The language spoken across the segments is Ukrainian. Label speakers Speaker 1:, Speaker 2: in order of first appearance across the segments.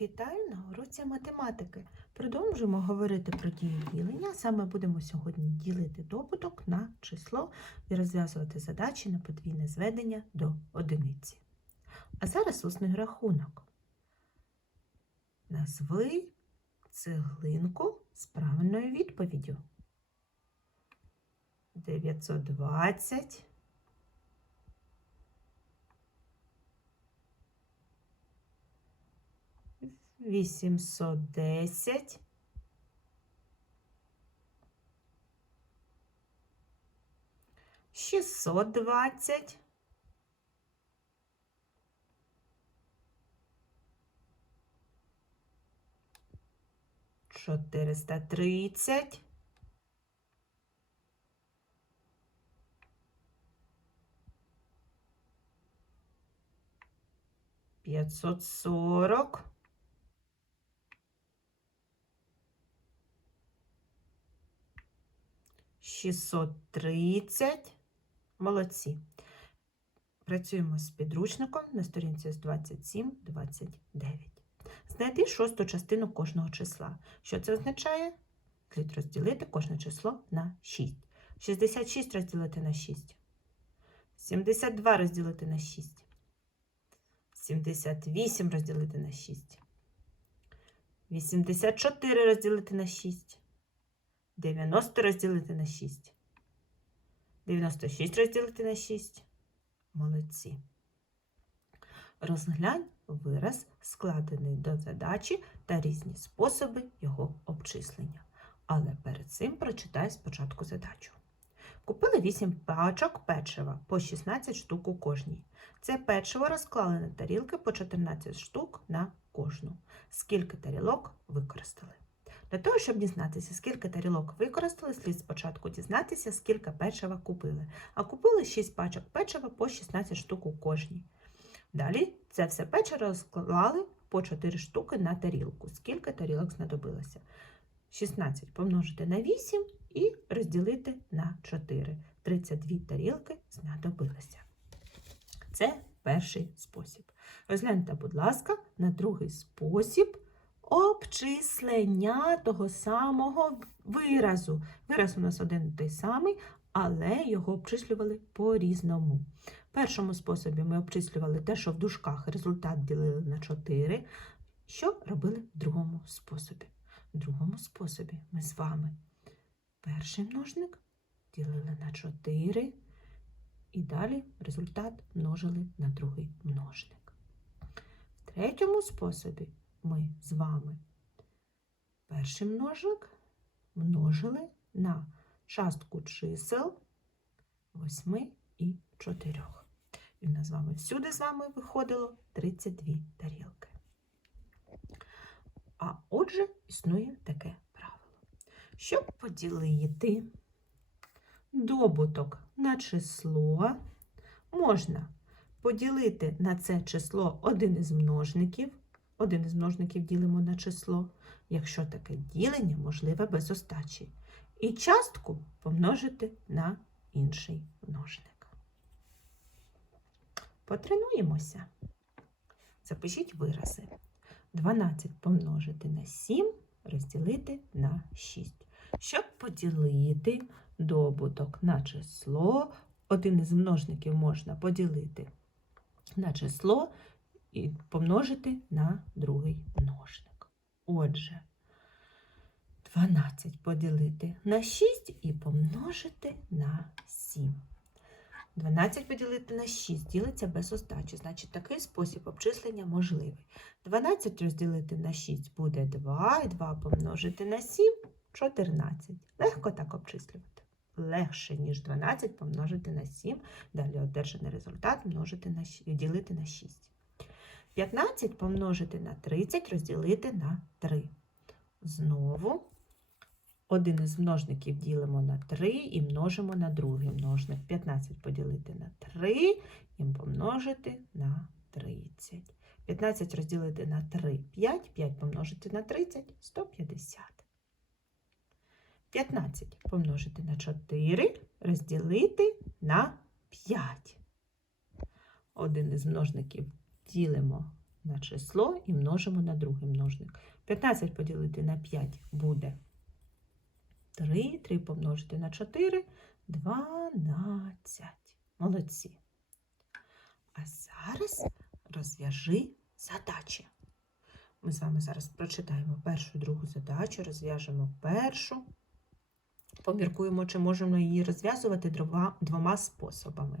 Speaker 1: Вітаю на уроці математики. Продовжуємо говорити про дію ділення. Саме будемо сьогодні ділити добуток на число і розв'язувати задачі на подвійне зведення до одиниці. А зараз усний рахунок. Назви цеглинку з правильною відповіддю. 920. Вісімсот десять. Шістсот двадцять. Чотириста тридцять. П'ятсот сорок. Шістсот тридцять. Молодці. Працюємо з підручником на сторінці з 27-29. Знайди шосту частину кожного числа. Що це означає? Слід розділити кожне число на 6. 66 розділити на 6. 72 розділити на 6. 78 розділити на 6. 84 розділити на 6. 90 розділити на 6. 96 розділити на 6. Молодці. Розглянь вираз, складений до задачі та різні способи його обчислення. Але перед цим прочитай спочатку задачу. Купили 8 пачок печива по 16 штук у кожній. Це печиво розклали на тарілки по 14 штук на кожну. Скільки тарілок використали? Для того, щоб дізнатися, скільки тарілок використали, слід спочатку дізнатися, скільки печива купили. А купили 6 пачок печива по 16 штук у кожній. Далі це все печиво розклали по 4 штуки на тарілку. Скільки тарілок знадобилося? 16 помножити на 8 і розділити на 4. 32 тарілки знадобилося. Це перший спосіб. Розгляньте, будь ласка, на другий спосіб обчислення того самого виразу. Вираз у нас один той самий, але його обчислювали по-різному. В першому способі ми обчислювали те, що в дужках результат ділили на 4. Що робили в другому способі? В другому способі ми з вами перший множник ділили на 4 і далі результат множили на другий множник. В третьому способі ми з вами перший множник множили на частку чисел 8 і 4. І в нас з вами всюди з вами виходило 32 тарілки. А отже, існує таке правило. Щоб поділити добуток на число, можна поділити на це число один із множників. Один із множників ділимо на число, якщо таке ділення можливе без остачі. І частку помножити на інший множник. Потренуємося. Запишіть вирази. 12 помножити на 7 розділити на 6. Щоб поділити добуток на число, один із множників можна поділити на число і помножити на другий множник. Отже, 12 поділити на 6 і помножити на 7. 12 поділити на 6 ділиться без остачі, значить такий спосіб обчислення можливий. 12 розділити на 6 буде 2, і 2 помножити на 7 14. Легко так обчислювати. Легше, ніж 12 помножити на 7, далі одержаний результат множити на, ділити на 6. 15 помножити на 30 розділити на 3. Знову один із множників ділимо на 3 і множимо на другий множник. 15 поділити на 3 і помножити на 30. 15 розділити на 3 5, 5 помножити на 30 150. 15 помножити на 4 розділити на 5. Один із множників ділимо на число і множимо на другий множник. 15 поділити на 5 буде 3, 3 помножити на 4 12. Молодці. А зараз розв'яжи задачі. Ми з вами зараз прочитаємо першу другу задачу, розв'яжемо першу. Поміркуємо, чи можемо її розв'язувати двома, способами.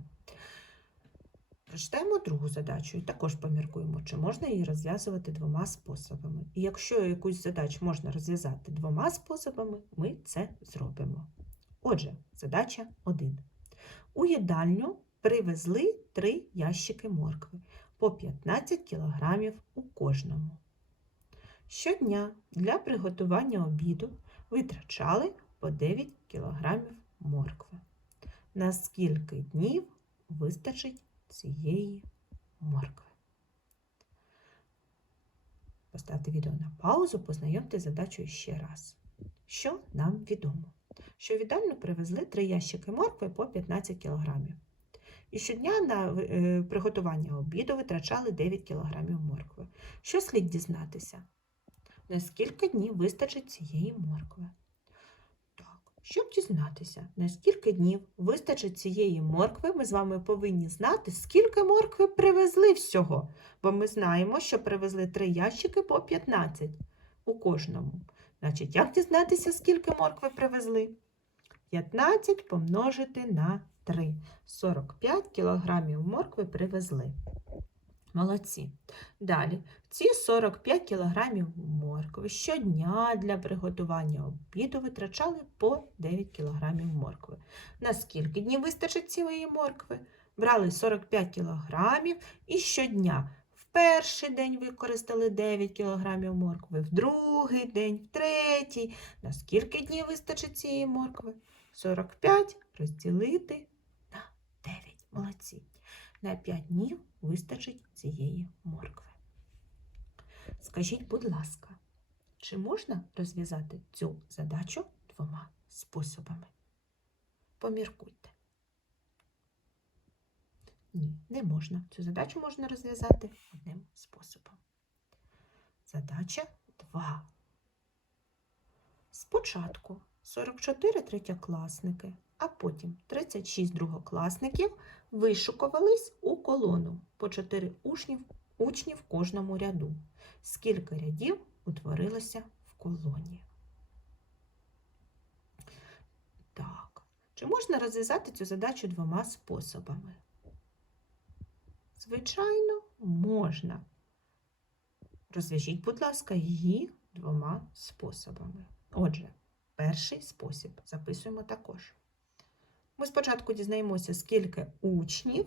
Speaker 1: Прочитаємо другу задачу і також поміркуємо, чи можна її розв'язувати двома способами. І якщо якусь задачу можна розв'язати двома способами, ми це зробимо. Отже, задача 1. У їдальню привезли три ящики моркви по 15 кг у кожному. Щодня для приготування обіду витрачали по 9 кг моркви. На скільки днів вистачить цієї моркви? Поставте відео на паузу, познайомте з задачею ще раз. Що нам відомо? Що в їдальню привезли три ящики моркви по 15 кг. І щодня на е, приготування обіду витрачали 9 кг моркви. Що слід дізнатися? На скільки днів вистачить цієї моркви? Щоб дізнатися, на скільки днів вистачить цієї моркви, ми з вами повинні знати, скільки моркви привезли всього. Бо ми знаємо, що привезли три ящики по 15 у кожному. Значить, як дізнатися, скільки моркви привезли? 15 помножити на 3. 45 кілограмів моркви привезли. Молодці. Далі, ці 45 кілограмів моркви щодня для приготування обіду витрачали по 9 кілограмів моркви. На скільки днів вистачить цієї моркви? Брали 45 кілограмів і щодня в перший день використали 9 кілограмів моркви, в другий день, в третій. На скільки днів вистачить цієї моркви? 45 розділити на 9. Молодці. На 5 днів вистачить цієї моркви. Скажіть, будь ласка, чи можна розв'язати цю задачу двома способами? Поміркуйте. Ні, не можна. Цю задачу можна розв'язати одним способом. Задача 2. Спочатку 44 третьокласники, а потім 36 другокласників вишукувались у колону по 4 учнів, учні в кожному ряду. Скільки рядів утворилося в колоні? Так. Чи можна розв'язати цю задачу двома способами? Звичайно, можна. Розв'яжіть, будь ласка, її двома способами. Отже, перший спосіб записуємо також. Ми спочатку дізнаємося, скільки учнів,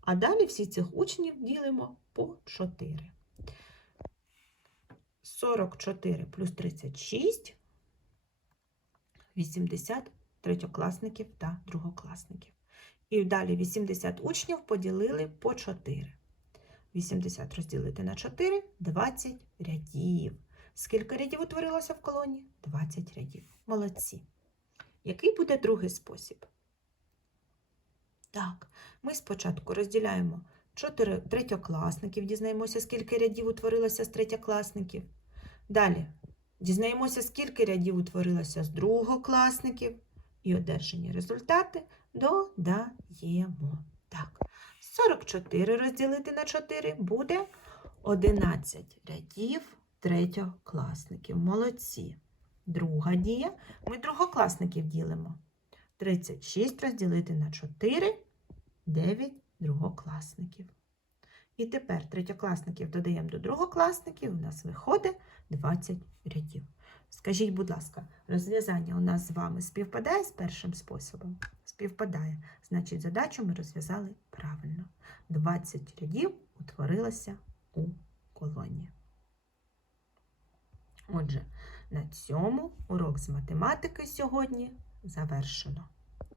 Speaker 1: а далі всі цих учнів ділимо по 4. 44 плюс 36 80 третьокласників та другокласників. І далі 80 учнів поділили по 4. 80 розділити на 4 20 рядів. Скільки рядів утворилося в колоні? 20 рядів. Молодці. Який буде другий спосіб? Так, ми спочатку розділяємо 4 третьокласників, дізнаємося, скільки рядів утворилося з третьокласників. Далі дізнаємося, скільки рядів утворилося з другокласників. І одержані результати додаємо. Так, 44 розділити на 4 буде 11 рядів третьокласників. Молодці. Друга дія. Ми другокласників ділимо. 36 розділити на 4 9 другокласників. І тепер третьокласників додаємо до другокласників, у нас виходить 20 рядів. Скажіть, будь ласка, розв'язання у нас з вами співпадає з першим способом? Співпадає. Значить, задачу ми розв'язали правильно. 20 рядів утворилося у колоні. Отже, на цьому урок з математики сьогодні завершено.